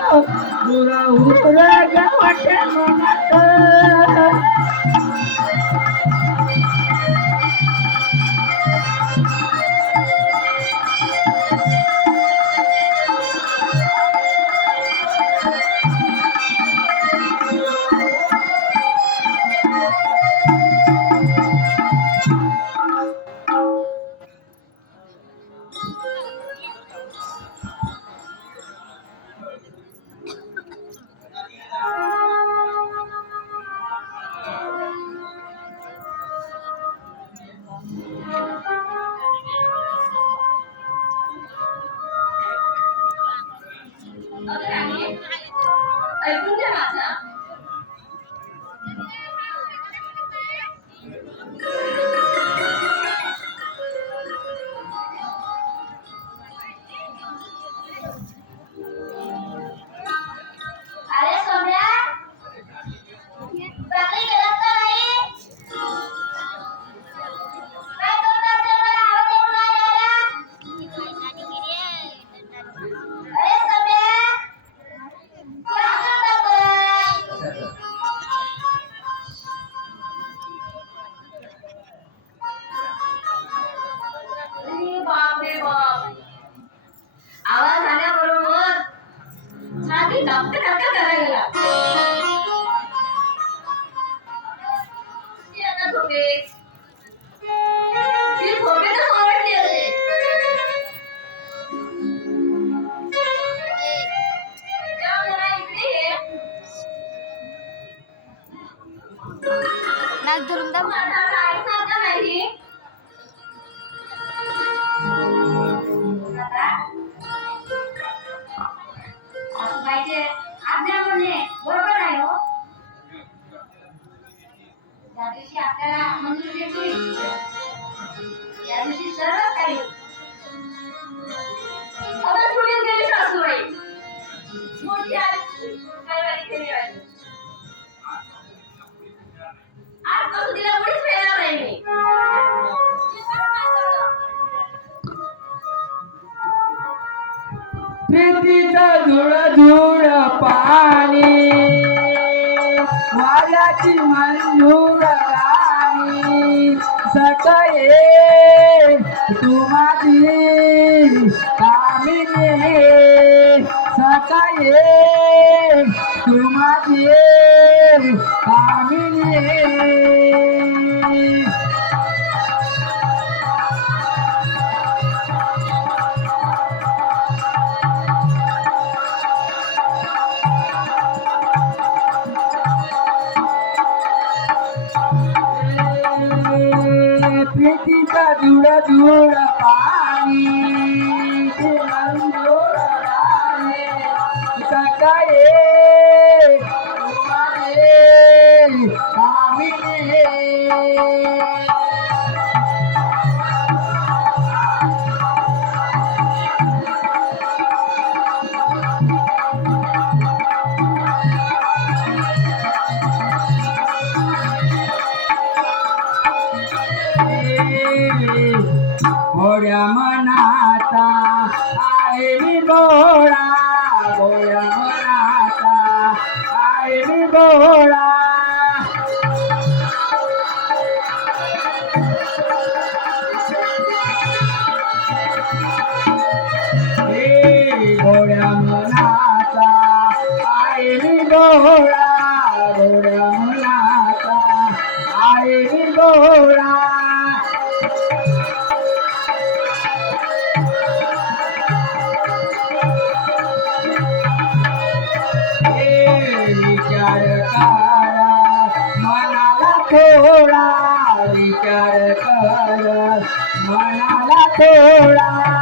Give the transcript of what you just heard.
तुला उतरा वाटे मनात nada chocolate. You'll forget the heart near it. నాకు దొరుకుతాం आपल्याला मंजुरी भेटली या दिवशी सर्व काही पुढे सासूबाई. मोठी कारवाई केली आजपासून तिला मुळीच मिळणार नाही मी. प्रीतीचा धुळ धुळ पाणी. माझ्याची मंजूर राणी सकाळी तू माझी कामिनी सकाळी तू माझी कामिनी धुळ पाणी सकाळी भोळ्या मनाचा आहे मी गोळा भोळ्या मनाचा आहे मी गोळा भोळ्या मनाचा आहे मी भोळ्या मनाचा आहे मी थोडा विचार कर मनाला थोडा